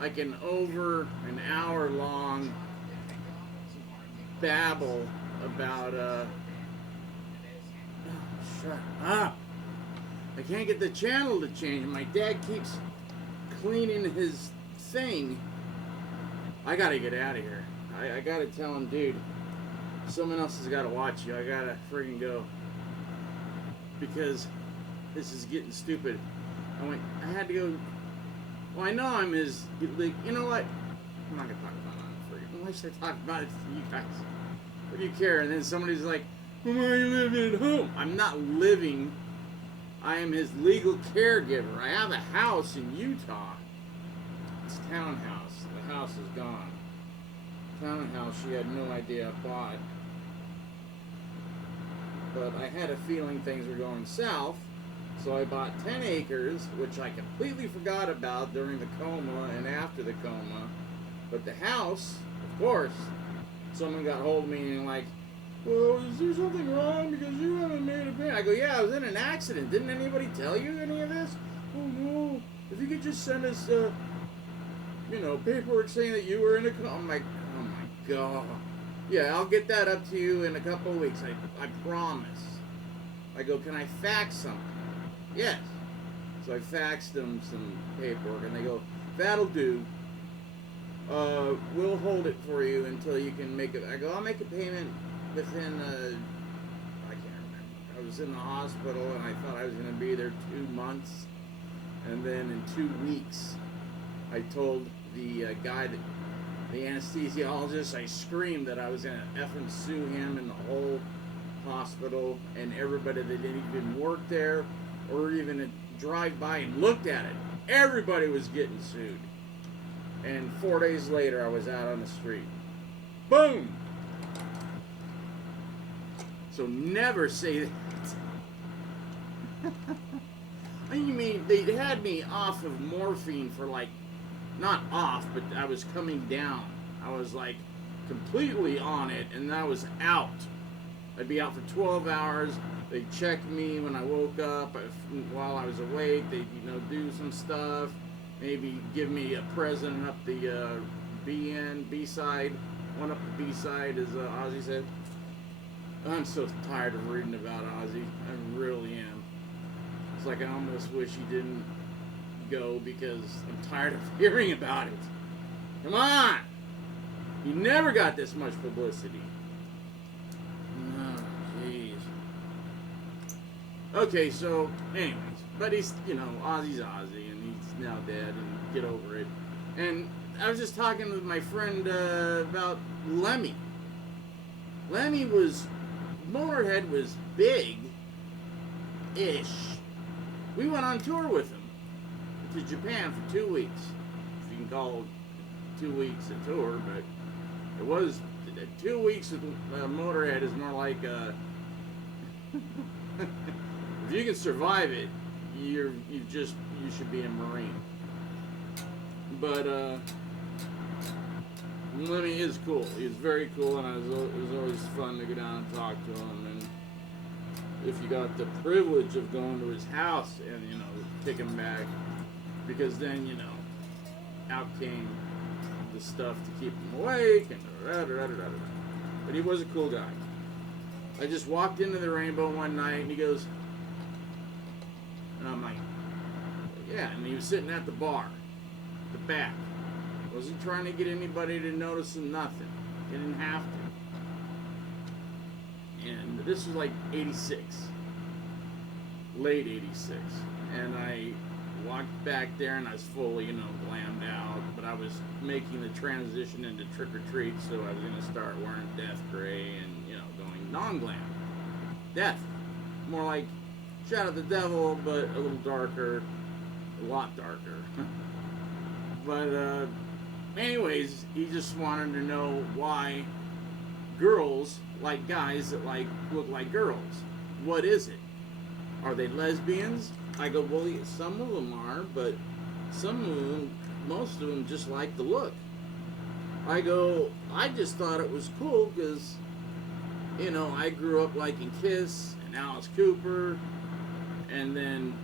like an over an hour long babble about shut up. I can't get the channel to change. My dad keeps cleaning his thing. I gotta get out of here. I gotta tell him, dude, someone else has gotta watch you. I gotta friggin' go. Because this is getting stupid. I had to go. Well, I know I'm his. Like, you know what? I'm not gonna talk about it. Friggin'. Why should I talk about it to you guys? What do you care? And then somebody's like, why are you living at home? I'm not living. I am his legal caregiver. I have a house in Utah. It's a townhouse. The house is gone. Townhouse she had no idea I bought. But I had a feeling things were going south. So I bought 10 acres, which I completely forgot about during the coma and after the coma. But the house, of course, someone got hold of me and like, well, is there something wrong because you haven't made a payment? I go, yeah, I was in an accident. Didn't anybody tell you any of this? Oh, no. If you could just send us, paperwork saying that you were in a coma. I'm like, oh, my God. Yeah, I'll get that up to you in a couple of weeks. I promise. I go, can I fax something? Yes. So I faxed them some paperwork, and they go, that'll do. We'll hold it for you until you can make it. I go, I'll make a payment within, I can't remember. I was in the hospital, and I thought I was going to be there 2 months. And then in 2 weeks, I told the guy, the anesthesiologist, I screamed that I was going to effing sue him and the whole hospital and everybody that didn't even work there or even drive by and looked at it. Everybody was getting sued. And 4 days later, I was out on the street. Boom! So never say that. You mean, they had me off of morphine for like, not off, but I was coming down. I was like completely on it, and I was out. I'd be out for 12 hours. They'd check me when I woke up. While I was awake, they'd, do some stuff. Maybe give me a present up the B-side. One up the B-side, as Ozzy said. I'm so tired of reading about Ozzy. I really am. It's like I almost wish he didn't go because I'm tired of hearing about it. Come on! He never got this much publicity. Oh, jeez. Okay, so, anyways. But he's, Ozzy's Ozzy, and he's now dead, and get over it. And I was just talking with my friend about Lemmy. Motorhead was big-ish. We went on tour with him to Japan for 2 weeks. If you can call 2 weeks a tour, but it was 2 weeks with Motorhead is more like if you can survive it, you should be a Marine. But Lemmy is cool. He's very cool, and it was always fun to go down and talk to him. And if you got the privilege of going to his house and pick him back, because then out came the stuff to keep him awake and but he was a cool guy. I just walked into the Rainbow one night and he goes, and I'm like, yeah, and he was sitting at the bar, the back. Wasn't trying to get anybody to notice him, nothing. He didn't have to. And this was like 86. Late 86. And I walked back there and I was fully, glammed out. But I was making the transition into trick-or-treat, so I was going to start wearing death gray and, going non-glam. Death. More like Shout at the Devil, but a little darker. A lot darker. But, anyways, he just wanted to know why girls like guys that look like girls. What is it? Are they lesbians? I go, well, yeah, some of them are, but some of them, most of them just like the look. I go, I just thought it was cool because, I grew up liking Kiss and Alice Cooper, and then,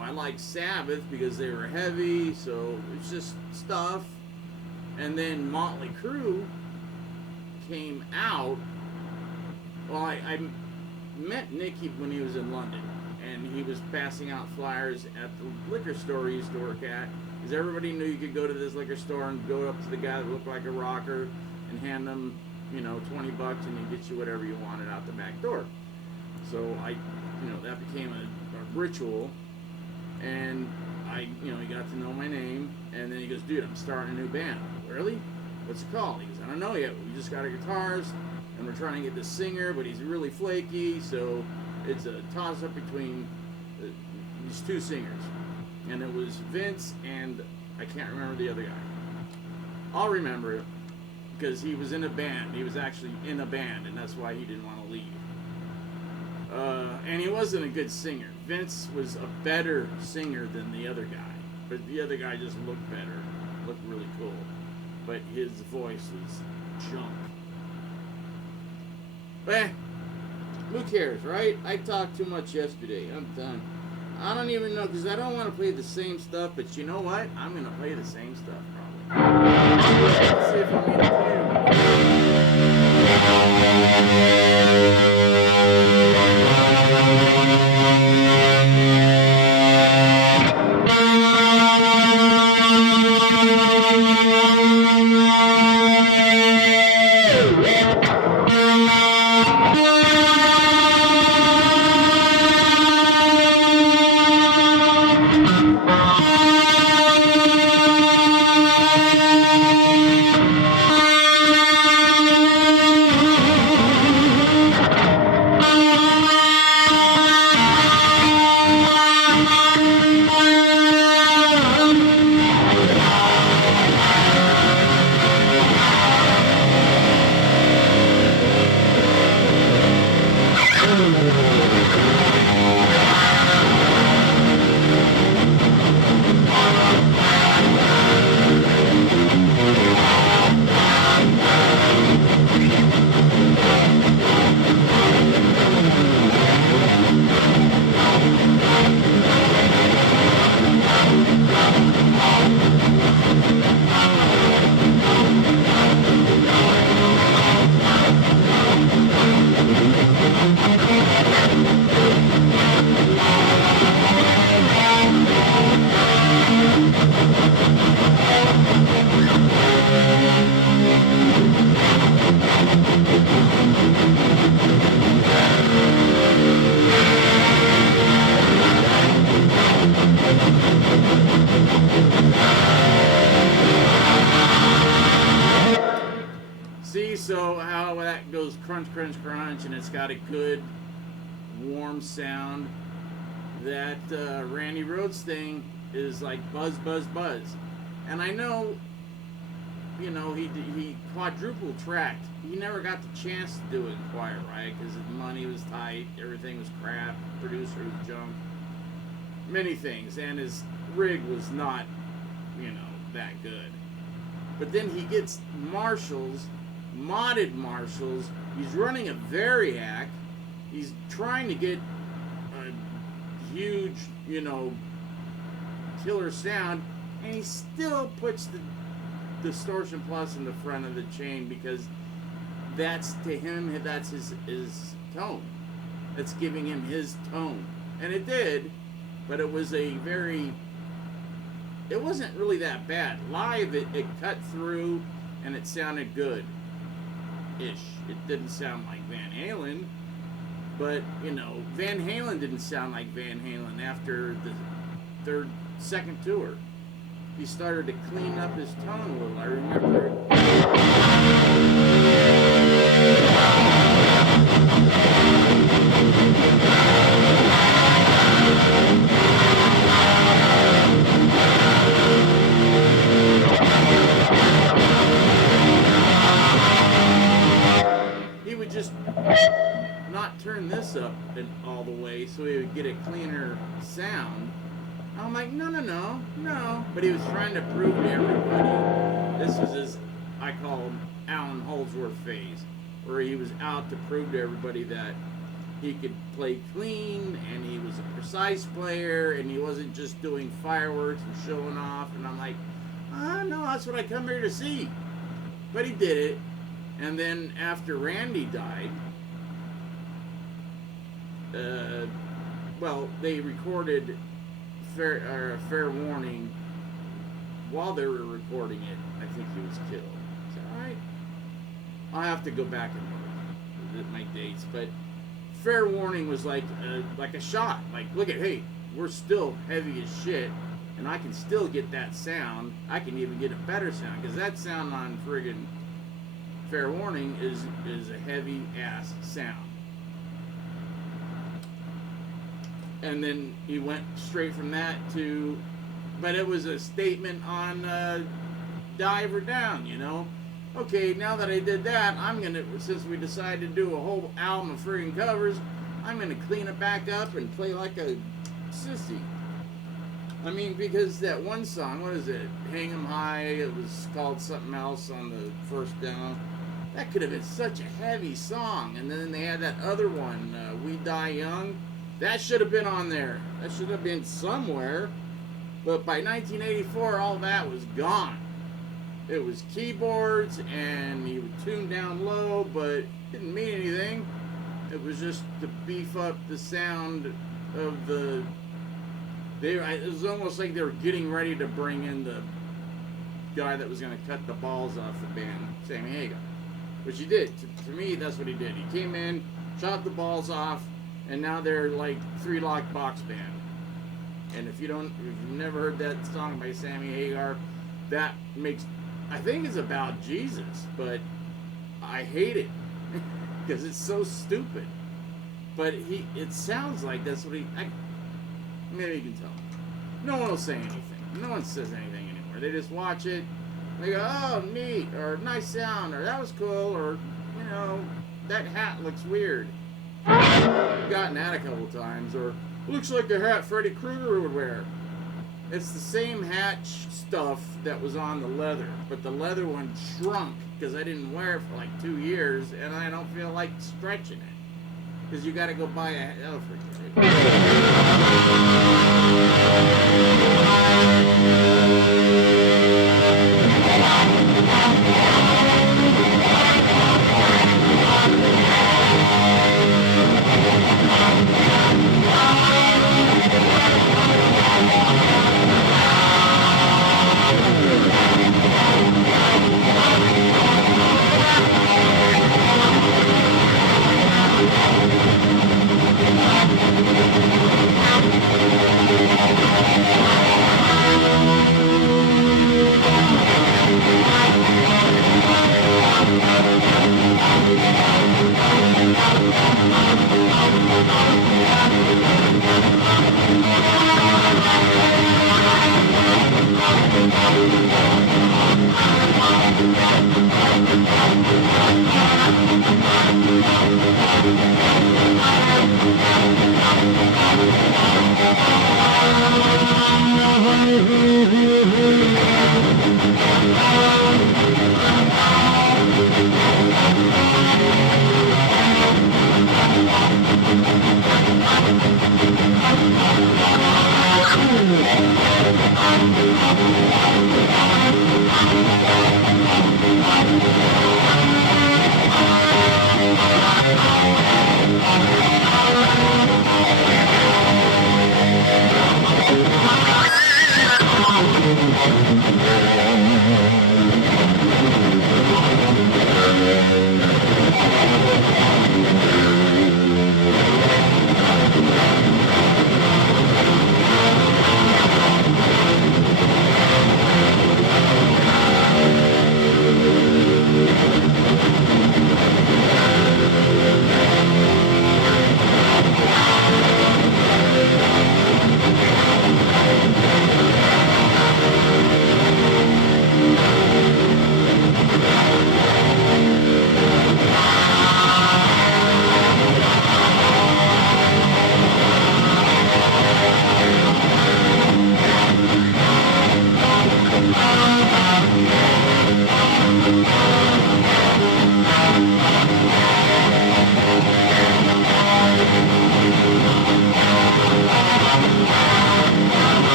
I like Sabbath because they were heavy, so it's just stuff. And then Motley Crue came out. Well, I met Nicky when he was in London, and he was passing out flyers at the liquor store he used to work at, because everybody knew you could go to this liquor store and go up to the guy that looked like a rocker and hand them, $20 and he'd get you whatever you wanted out the back door. So that became a ritual, and he got to know my name, and then he goes, dude, I'm starting a new band. Really? What's it called? He goes, I don't know yet. We just got our guitars, and we're trying to get this singer, but he's really flaky, so it's a toss-up between these two singers. And it was Vince, and I can't remember the other guy. I'll remember it, because he was in a band. He was actually in a band, and that's why he didn't want to leave. And he wasn't a good singer. Vince was a better singer than the other guy, but the other guy just looked better, looked really cool. But his voice was junk. But who cares, right? I talked too much yesterday. I'm done. I don't even know, because I don't want to play the same stuff, but you know what? I'm going to play the same stuff, probably. Let's see if I'm in So how that goes crunch, crunch, crunch, and it's got a good warm sound. That Randy Rhoads thing is like buzz, buzz, buzz. And I know, he quadruple tracked. He never got the chance to do it in Quiet Riot because the money was tight, everything was crap, producer was junk, many things, and his rig was not, that good. But then he gets Marshalls, modded Marshalls. He's running a Variac. He's trying to get a huge, killer sound, and he still puts the Distortion Plus in the front of the chain because that's, to him, that's his tone. That's giving him his tone. And it did, but it was it wasn't really that bad. Live, it cut through, and it sounded good. Ish. It didn't sound like Van Halen, but Van Halen didn't sound like Van Halen after the second tour. He started to clean up his tone a little. I remember. He would just not turn this up all the way so he would get a cleaner sound. I'm like, no. But he was trying to prove to everybody. This was his, I call him Alan Holdsworth phase, where he was out to prove to everybody that he could play clean, and he was a precise player, and he wasn't just doing fireworks and showing off. And I'm like, No, that's what I come here to see. But he did it. And then after Randy died, well, they recorded Fair Warning while they were recording it. I think he was killed. Is that right? I'll have to go back and look at my dates. But Fair Warning was like a shot. Like, look at, hey, we're still heavy as shit, and I can still get that sound. I can even get a better sound, because that sound on friggin' Fair Warning is a heavy ass sound. And then he went straight from that to, but it was a statement on Dive or Down, you know. Okay, now that I did that, I'm gonna, since we decided to do a whole album of friggin' covers, I'm gonna clean it back up and play like a sissy. I mean, because that one song, what is it? Hang 'em High, it was called something else on the first demo. That could have been such a heavy song. And then they had that other one, We Die Young. That should have been on there. That should have been somewhere. But by 1984, all that was gone. It was keyboards, and he would tune down low, but it didn't mean anything. It was just to beef up the sound of the... It was almost like they were getting ready to bring in the guy that was going to cut the balls off the band, Sammy Hagar. Which he did. For me, that's what he did. He came in, chopped the balls off, and now they're like Three Lock Box Band. And if you've never heard that song by Sammy Hagar, that makes, I think it's about Jesus, but I hate it because it's so stupid. But it sounds like that's what maybe you can tell. No one will say anything. No one says anything anymore. They just watch it. They go, oh, neat, or nice sound, or that was cool, or, you know, that hat looks weird. I've gotten that a couple times, or looks like the hat Freddy Krueger would wear. It's the same hat stuff that was on the leather, but the leather one shrunk because I didn't wear it for like 2 years, and I don't feel like stretching it. Because you got to go buy a... Oh, forget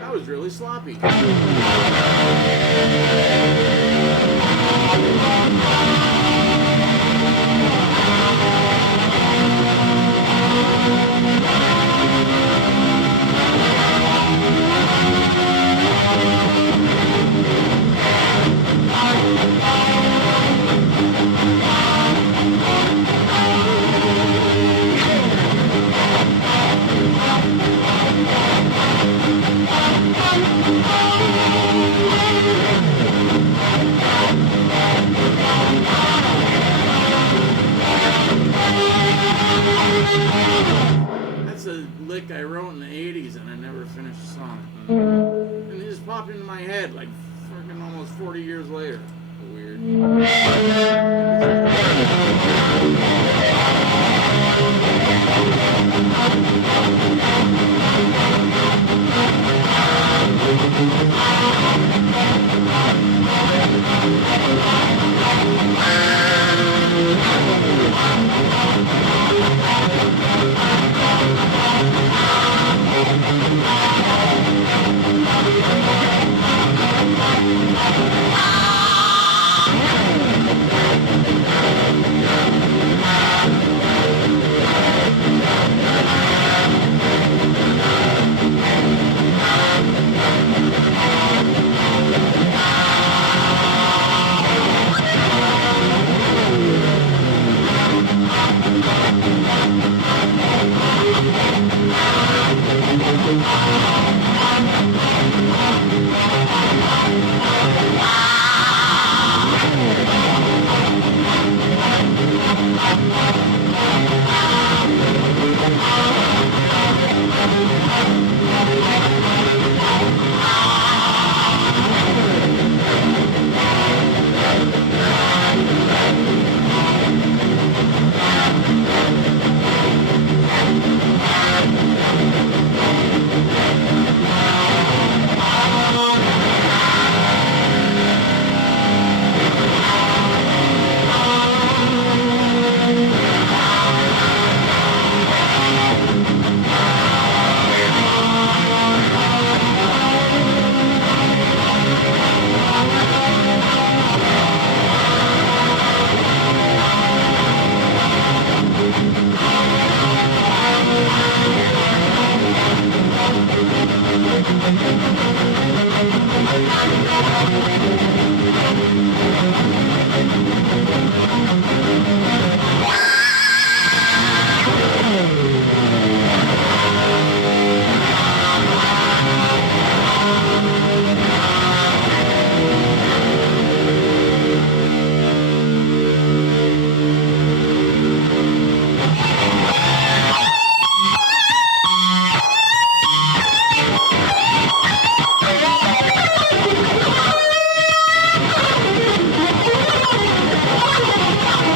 That was really sloppy. That's a lick I wrote in the 80s and I never finished the song. And it just popped into my head like freaking almost 40 years later. Weird.